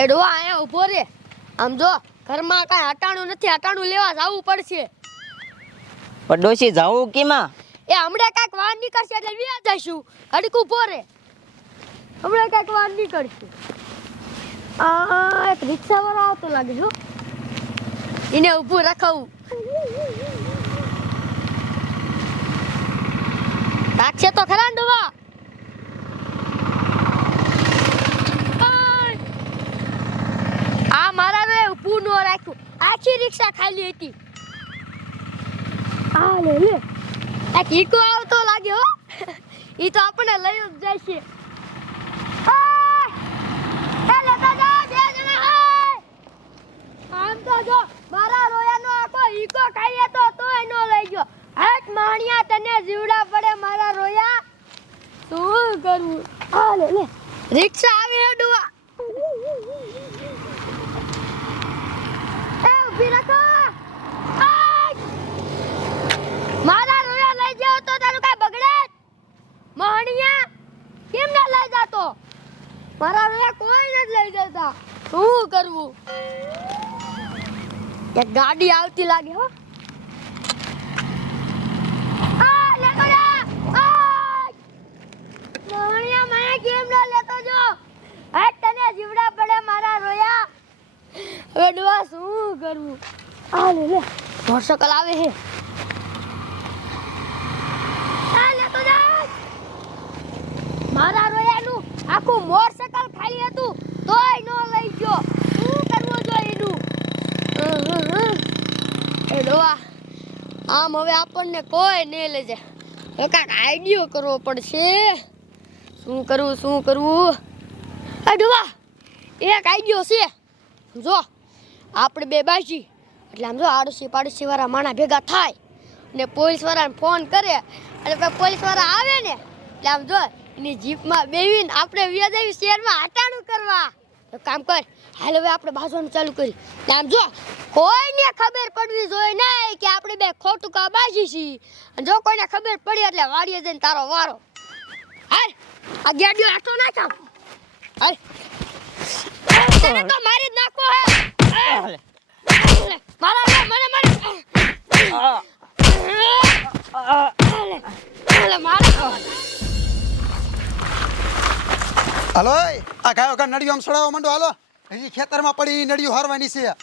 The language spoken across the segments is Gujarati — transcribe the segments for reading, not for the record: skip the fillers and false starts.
એ ડોવા આયા ઊભો રે. આમ જો ઘરમાં કાંઈ અટાણું નથી, અટાણું લેવા જવું પડશે. પણ ડોશી જાવું કેમાં? એ હમણાં કાંઈક વાર નીકળશે એટલે વ્યા જઈશું. ઘડીક ઊભો રે, હમણાં કાંઈક વાર નીકળશે. એક રિક્ષાવાળો આવતો લાગે છો, એને ઊભું રખાવું. રાખશે તો ખરા ને ડોવા? આ મારા રે ઊભું ન રાખ્યું, આખી રિક્ષા ખાલી હતી. આ લે લે, એક ઈકો આવતો લાગે હો. ઈ તો આપણે લઈ જ જાય છે. એ લેતા જાઓ બે જણા. આમ તો જો મારા રોયાનો આખો ઈકો ખાઈએ તો તોય ન લઈ ગયો. હટ માણિયા, તને જીવડા પડે મારા રોયા. શું કરવું? આ લે લે, રિક્ષા આવી હે ડુઆ. એ ઊભી રાખો. મારા રોયા લઈ જાવ તો તારું કાઈ બગડે? માણિયા કેમ ના લઈ જાતો? મારા રોયા કોઈ નથી લઈ જતા. શું કરવું? એક ગાડી આવતી લાગે હો. આ લેતો જા. માણિયા મને કેમ ના લેતો જો? હટ, તને જીવડા પડે મારા રોયા. હવે ડુઆ શું કરવું? આ લે લે, મોટરસાઇકલ આવે છે. મારા રોયાનું આખું મોટરસાઇકલ ખાલી હતું તોય નો લઈ ગયો. શું કરવું જોઈએ એનું? એ ડોવા, આમ હવે આપણને કોઈ નહીં લઈ જાય. હવે કાંઈક આઈડિયો કરવો પડશે. શું કરવું શું કરવું? એ ડોવા, એક આઈડિયો છે. જો આપણે બે બાજી એટલે આમ જો આડોશી પાડોશી વાળા માણા ભેગા થાય ને પોલીસ વાળાને ફોન કરે એટલે પોલીસ વાળા આવે ને એટલે આમ જો એની જીપમાં બેવીને આપણે વ્યાજાવી શહેરમાં હટાણું કરવા. તો કામ કર, હાલ હવે આપણે બાજવાનું ચાલુ કરી. એટલે આમ જો કોઈને ખબર પડવી જોઈએ નહીં કે આપણે બે ખોટું કા બાજી છીએ. અને જો કોઈને ખબર પડી એટલે વાડીએ જઈને તારો વારો. હાલ આ ગેડિયો આટો ના કામ. હાલ તને તો મારી જ નાખો હે. મારા લે મને મારા. હાલો, આ ગાયો ગા નડિયો આમ સડાવવા માંડો. હાલો, હજી ખેતરમાં પડી નડિયું હારવાની છે.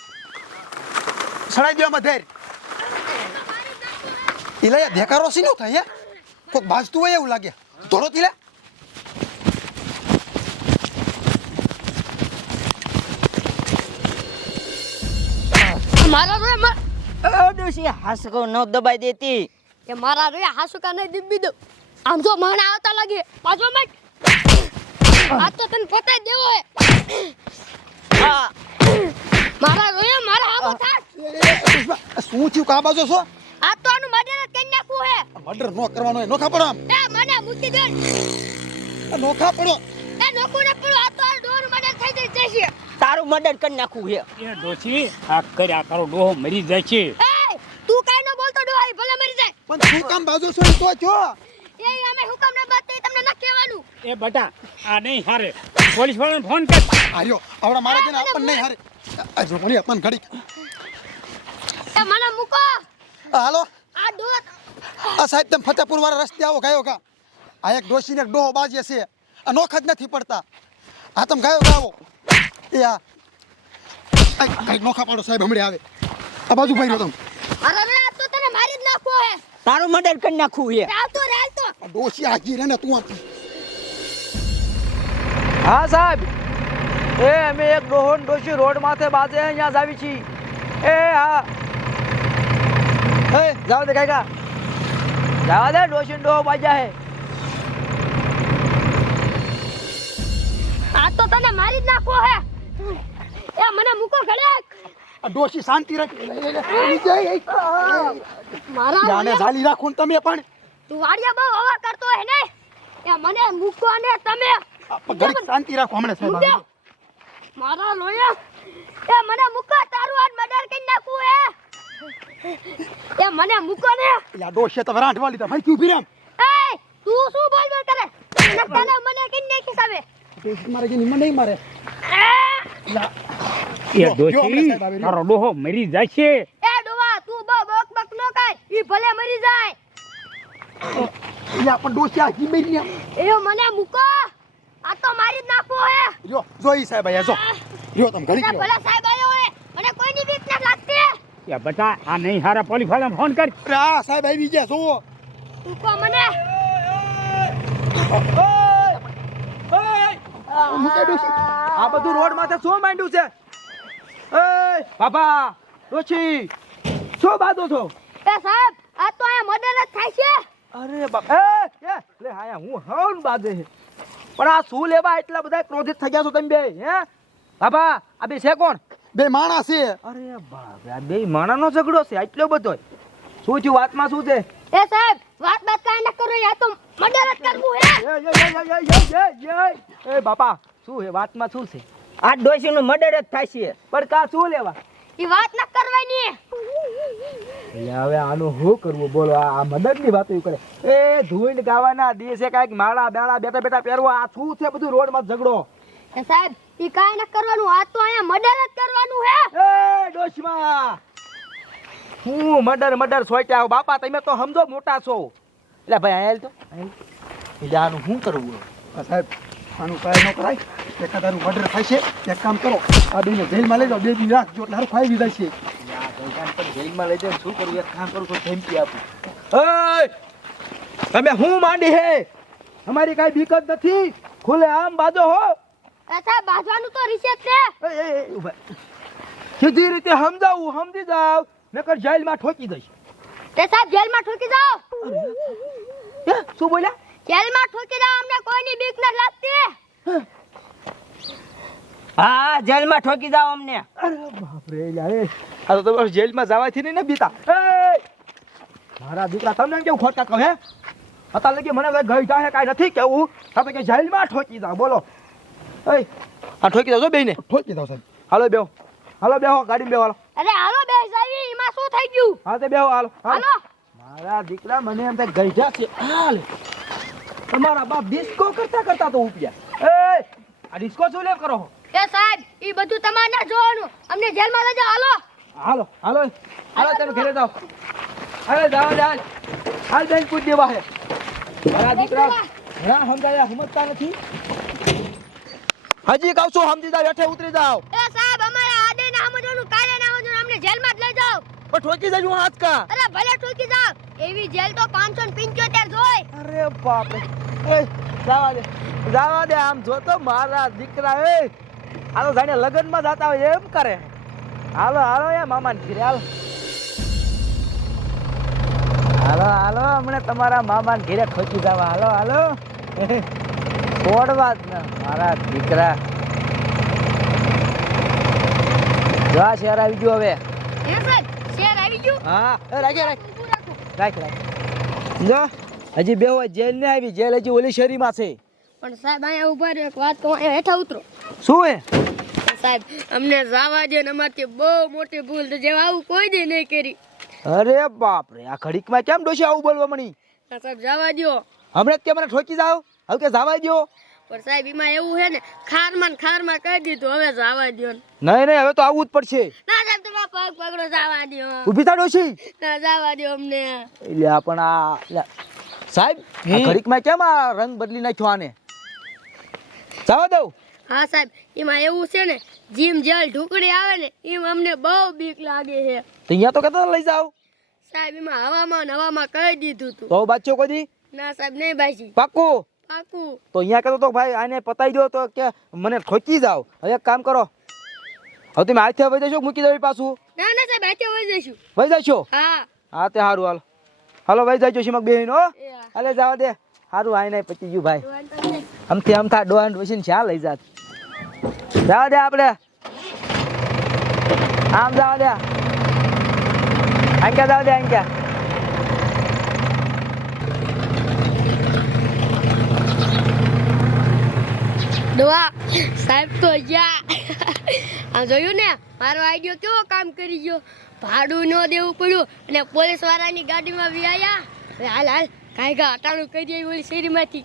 સડાઈ દો આમાં ધેર. ઇલા દેખારો સી નો થાય? કોક બાજતું હોય એવું લાગે. ધોળો તીલા મારા રે ડોશી હાસકો ન દબાઈ દેતી. એ મારા રે હાસુકા નહીં દીબી દો. આમ જો માણા આવતા લાગે પાછો મત. આ તો તને પતાઈ દેવો હે. મારા રોયા મારા આબો થાક. શું થયું? કા બાજો છો? આ તો આનું મર્ડર જ કરી નાખવું હે. મર્ડર નો કરવાનો હોય. નોખા પડો આમ. એ મને મૂકી દે. નોખા પડો. એ નોખું ન પડો. આ તો આ ડોર મર્ડર થઈ જશે. તારું મર્ડર કરી નાખવું છે. એ ડોશી આ કર્યા કરો ડોહો મરી જાય છે. એ તું કાઈ ન બોલતો ડોહાઈ ભલે મરી જાય. પણ શું કામ બાજો છો? તો જો એ અમે હુકમ ન બાત તમને ન કહેવાનું. એ બટા આ નહીં હારે, પોલીસ વાળાને ફોન કર. આયો આવડા મારા જેને આપણ નહીં હારે. આ જો મને આપણ ઘડી. એ મને મૂકો. હાલો, આ ડોર આ સાહેબ તમે ફતેપુર વાળા રસ્તે આવો. ગાયો કા આ એક ડોશીને એક ડોહો બાજે છે. આ નોખા જ નથી પડતા. આ તમે ગાયો ગાવો. એ આ કઈ નોખા પાડો સાહેબ હમણે આવે. આ બાજુ ભાઈ રહ્યો તમે. અરે રે તો તને મારી જ નાખવો હે. તારું મર્ડર કરી નાખવું છે. આવતો રે આવતો. આ ડોશી આગી રે ને તું આમ. હા સાહેબ, એ અમે એક ડોહોન ડોશી રોડ માથે બાજે અહીંયા જ આવી છી. એ હા, એ જાવ દે કાકા, જાવ દે. ડોશી ડોહો બાજા હે. આ તો તને મારી જ નાખવો હે. એ મને મૂકો ઘડેક. આ ડોશી શાંતિ રાખ. મારા જાને ઝાલી રાખો ને તમે પણ. તું વાડિયા બહુ હવા કરતો હે ને. એ મને મૂકો ને તમે. ઘડી શાંતિ રાખો હમણે સાહેબ આવે. મારા લોયા એ મને મૂકો. તારું આજ મર્ડર કરી નાખવું હે. એ મને મૂકો ને. યા ડોશી તો વરાંઠ વાળી તો ભાઈ તું ઉભી રામ. એ તું શું બોલ કરે? તને મને કરી નાખી સાબે. મારે કે નિમન નહીં મારે. એ જો, જો ડોશી હમણાં સાહેબ આવી રહ્યો. તારો ડોહો મરી જશે. એ ડોવા તું બક બક નો કર ઈ ભલે મરી જાય યા પણ ડોશી આ જી મેરી એ મને મૂકો આ તો મારી જ નાખો હે જો જો ઈ સાહેબ આયા જો જો તમે ઘડી અરે ગયો ભલે સાહેબ આયો હે મને કોઈની બીક નથી લાગતી એ બટા આ નહીં હારે પોલીસ વાળાને ફોન કર. અરે આ સાહેબ આવી ગયા જોવો મૂકો મને મૂકે ડોશી આ બધું રોડ માથે શું માંડ્યું છે? એ બાબા ડોશી શું બાંધો છો? એ સાહેબ આ તો આ મર્ડર જ થાય છે અરે બાપ એ લે આયા હું હવન બાંધે છે પણ આ શું લેવા એટલા બધા ક્રોધિત થઈ ગયા છો તમે બે હે બાબા આ બે છે કોણ? બે માણસ છે અરે બાપ આ બે માણાનો ઝઘડો છે આટલો બધો શું થયું વાતમાં શું છે? એ સાહેબ વાત કાઈ ન કરો આ તો મર્ડર જ કરવું હે એ બાપા શું છે વાતમાં શું છે? આ ડોશીનું મર્ડર જ થાય છે. પણ કા શું લેવા? ઈ વાત ન કરવાની એટલે હવે આનું શું કરવું બોલો આ મદદની વાતો કરે એ ધૂળ ગાવાના દિવસે કાંઈક માળા બેળા બેઠા બેઠા પહેરવા આ શું છે બધું રોડમાં ઝઘડો? એ સાહેબ ઈ કાઈ ન કરવાનું આ તો અહીંયા મર્ડર જ કરવાનું હે એ ડોશમાં હું મર્ડર સોચ્યા બાપા તમે તો સમજો મોટા છો એટલે ભાઈ આયેલ તો એટલે આનું શું કરવું? આ સાહેબ આનું કાંઈ ન કરાય એકાદાનું મર્ડર થાય છે એક કામ કરો આ બેને જેલમાં લઈ જાઓ 2 દિન રાખજો એટલે હારું ફાવી જાય છે જેલમાં લઈ જઈને શું કરવું? એક કામ કરું તો ધમકી આપું. તમે હું માંડી હે અમારી કાંઈ બીક જ નથી ખુલે આમ બાજો હો એ સાહેબ બાજવાનું તો રિસેટ છે સીધી રીતે સમજાવું સમજી જાવ નકર જેલમાં ઠોકી દઈશ. તે સાહેબ જેલમાં ઠોકી જાઓ શું બોલ્યા? જેલમાં ઠોકી જાઓ અમને કોઈની બીક ન લાગતી હા જેલમાં ઠોકી જાઓ અમને. અરે બાપ રે યાર આ તો બસ જેલમાં જવાથી નહીં ને બીતા મારા દીકરા તમને કેવું ખોટા કહે અત્યારે લગી મને ગઈ જાય કાંઈ નથી કેવું તમે કે જેલમાં ઠોકી જાવ બોલો એ આ ઠોકી જાવ બેને ઠોકી દો સાહેબ હાલો બેહો ગાડી બેહો હાલો અરે હાલો બે જાવી એમાં શું થઈ ગયું હા તે બેહો હાલો હાલો મારા દીકરા મને એમ થાય ગઈઢા છે હાલ તમારા બાપ ડિસ્કો કરતા તો ઉપ્યા એ આ ડિસ્કો શું લે કરો એ સાહેબ ઈ બધું તમારે ના જોવાનું અમને જેલમાં લઈ જાઓ હાલો તમે ઘરે જાઓ અરે જાઓ હાલ બેન પૂછ દેવા હે મારા દીકરા ઘણા સમજાયા સમજતા નથી હજી કહું છું સમજી જાવ હેઠે ઉતરી જાવ એ સાહેબ અમારે આડે ના સમજવાનું કાલે ના સમજવાનું અમને જેલમાં જ લઈ જાઓ પણ ઠોકી જજો હાથ કા અરે ભલે ઠોકી જાઓ એવી જેલ તો 575 જોઈ અરે બાપ રે એ જાવા દે આમ જો તો મારા દીકરા એ આ તો જાણે લગનમાં જાતા હોય એમ કરે હાલો એ મામાને ઘરે હાલો હમણે તમારા મામાને ઘરે ઠોકી જવા હાલો છોડવા જ ના મારા દીકરા જો આ શહેર આવી ગયો હવે હે સાહેબ શેર આવી ગયું હા રાખ ઊભું રાખો જો હજી બે હોય જેલ ને આવી જેલ હજી ઓલી શેરીમાં છે પણ સાહેબ અહીંયા ઉભા રહ્યો એક વાત કહું અહીંયા હેઠા ઉતરો શું હે સાહેબ અમને જવા દે ને અમારથી બહુ મોટી ભૂલ તો જેવા આવું કોઈ દી નહીં કરી અરે બાપ રે આ ઘડીકમાં કેમ ડોશી આવું બોલવા મણી સાહેબ જવા દો હમણાં જ કે મને ઠોકી જાવ હવે કે જવા દો પણ સાહેબ એમાં એવું છે ને ખારમાં કહી દીધું હવે જવા દો નહીં હવે તો આવવું જ પડશે ના સાહેબ તમારા પગ પકડો જવા દો ઊભી થા ડોશી ના જવા દો અમને એટલે પણ આ સાહેબ આ ઘડીકમાં કેમ આ રંગ બદલી નાખ્યો આને જવા દઉં હા સાહેબ એમાં એવું છે ને જીમ જેલ ઢુકડી આવે ને એમ અમને બહુ બીક લાગે છે તો અહીંયા તો કહેતા લઈ જાવ સાહેબ એમાં હવામાં કહી દીધું તું તો બાચ્યો કોઈ ના સાહેબ નહીં બાજી પાકું પાકું તો અહીંયા કહેતો તો ભાઈ આને પતાઈ દો તો કે મને ઠોકી જાવ હવે એક કામ કરો હવે તમે હાથે વહી જશો મૂકી દેવી પાછું ના સાહેબ હાથે વહી જઈશું વહી જશો હા હા તે સારું હાલો વહી જાય જોશી મગ બેહીન હો એ હા. હાલે જવા દે સારું આઈ નહીં પતી ગયું ભાઈ વાંધો નહીં. અમથા ડોહાન ડોસીને શા લઈ જાત જવા દે આપણે આમ જવા દે આંક્યા જવા દે આંક્યા ડોહા સાહેબ તો ગયા આ જોયું ને મારો આઈડિયો કેવો કામ કરી ગયો ભાડું ન દેવું પડ્યું અને પોલીસ વાળાની ગાડીમાં બી આવ્યા હાલ કાંઈ અટાણું કરી દે ઓલી શેરીમાંથી